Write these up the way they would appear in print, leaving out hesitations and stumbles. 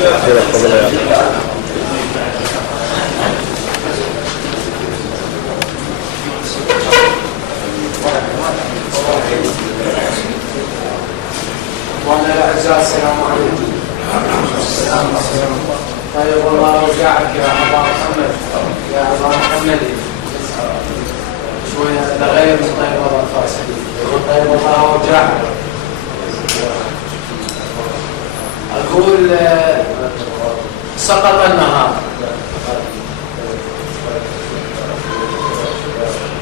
وانا الاعزاء السلام عليكم. طيب الله يرجعك يا ابا محمد، يا ابا محمد شويه لغير من طيب الله الخاص. طيب الله يرجعك. اقول سقط النهار،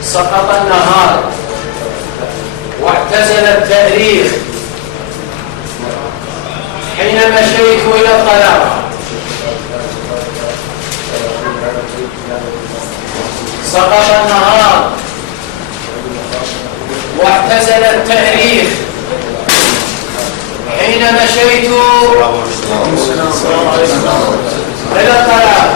سقط النهار واعتزل التاريخ حين مشيت إلى الطلاق. سقط النهار واعتزل التاريخ حين مشيت إلى الطلاق.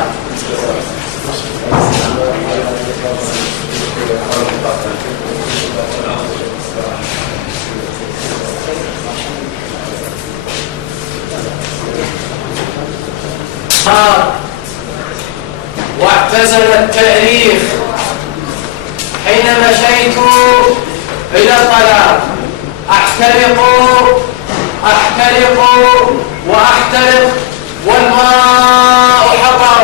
واعتزل التاريخ حين مشيت إلى الطلاق. أحترق وأحترق والماء حضر.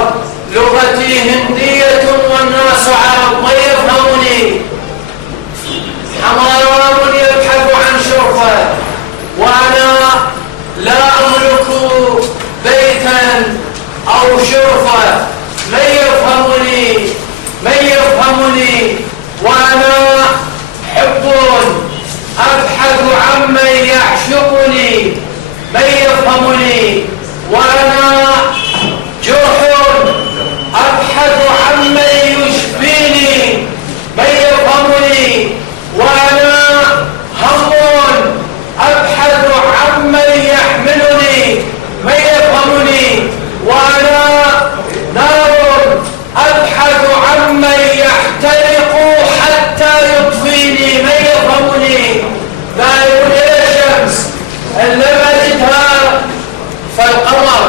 لغتي هندية والناس عرب ما يفهمني. حمار يبحث عن شرفة وأنا لا أملك بيتا أو شرفة. من يفهمني وأنا حب أبحث عمن يعشقني. من يفهمني وأنا جرح أبحث عمن يشفيني. من يفهمني وأنا هم أبحث عمن يحملني. من يفهمني وأنا نار أبحث عمن يحترق حتى يطفيني. من يفهمني ذاهب إلى الشمس إن لم أجدها فالقمر،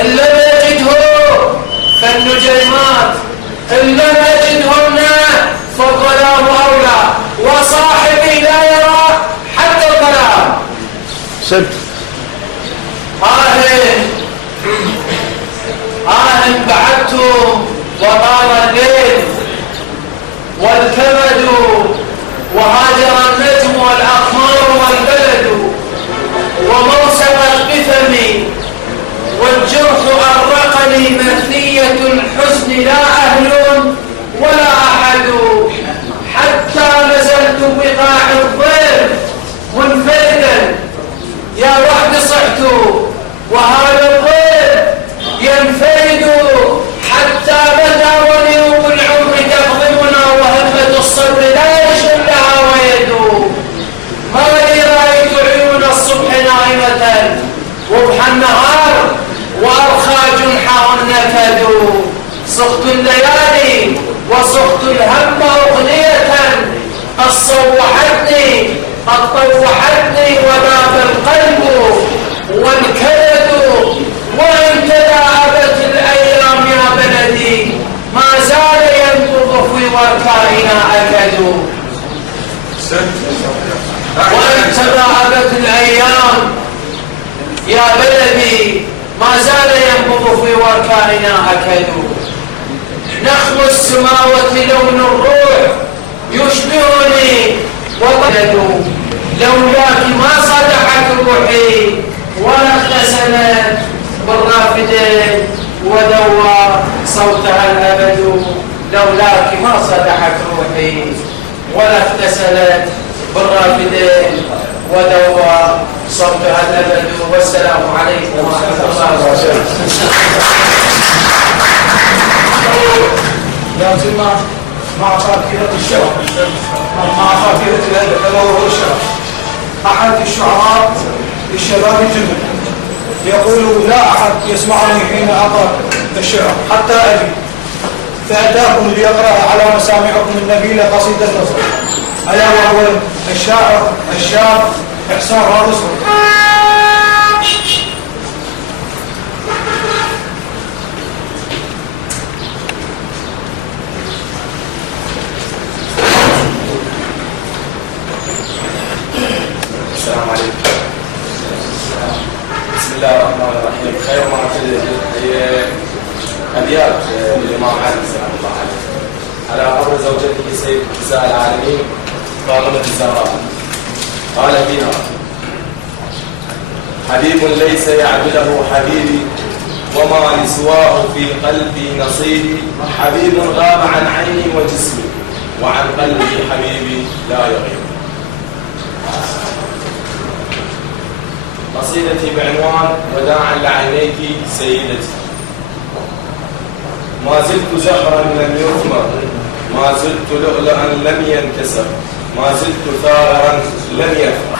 إن لم أجده فالنجيمات، إن لم أجدهن فالظلام أولى. وصاحبي لا يرى حتى الظلام. بعدت وطال الليل والكبد وهاجر النجم والأقمار والبلد وموسم القثم والجرح أرقني. مثنية الحزن لا أهل ولا أحد حتى نزلت بقاع الضيف منفردا. يا وحد صحت وهذا الضيف ينفرد حتى بدا ونيوم العمر تقضمنا وهمة الصبر لا يشلها ويد. ما لي رأيت عيون الصبح نائمة وضحى النهار وأرخى جنحهن كدو. سخط الليالي وسخط الهم أغنية قد طوحتني وذاب القلب والكبد. وإن تلاعبت الأيام يا بلدي ما زال ينبض في وكائنا أكد. وإن تلاعبت الأيام يا بلدي ما زال ينبض في وكائنا أكد. نخل السماوة لون الروح يشبهني وطلد. لولاك ما صدحت روحي ولا اغتسلت بالرافدين ودوى صوتها الأبد. لولاك ما صدحت روحي ولا اغتسلت بالرافدين ودوى صوتها الأبد. والسلام عليكم ورحمة الله وبركاته. لازم مع فاكهة الشرف، مع فاكهة الأدب وهو الشرف. أحد الشعراء للشباب الجمل يقول: لا أحد يسمعني حين أقرأ الشعر حتى أبي، فأتاكم ليقرأ على مسامعكم النبيلة قصيدة النصر، ألا وهو الشاعر الشاب إحسان رابص. الله الرحمن الرحيم. خير ما وجدت هي أبيات الإمام علي سلام الله عليه على أمر زوجته سيد نساء العالمين فاطمة الزهراء. قال فيها: حبيب ليس يعدله حبيبي وما لسواه في قلبي نصيبي، حبيب غاب عن عيني وجسمي وعن قلبي حبيبي لا يغيب. قصيدتي بعنوان وداعا لعينيك سيدتي. ما زلت زهرا لم يثمر، ما زلت لؤلؤا لم ينكسر، ما زلت ثائرا لم يفر،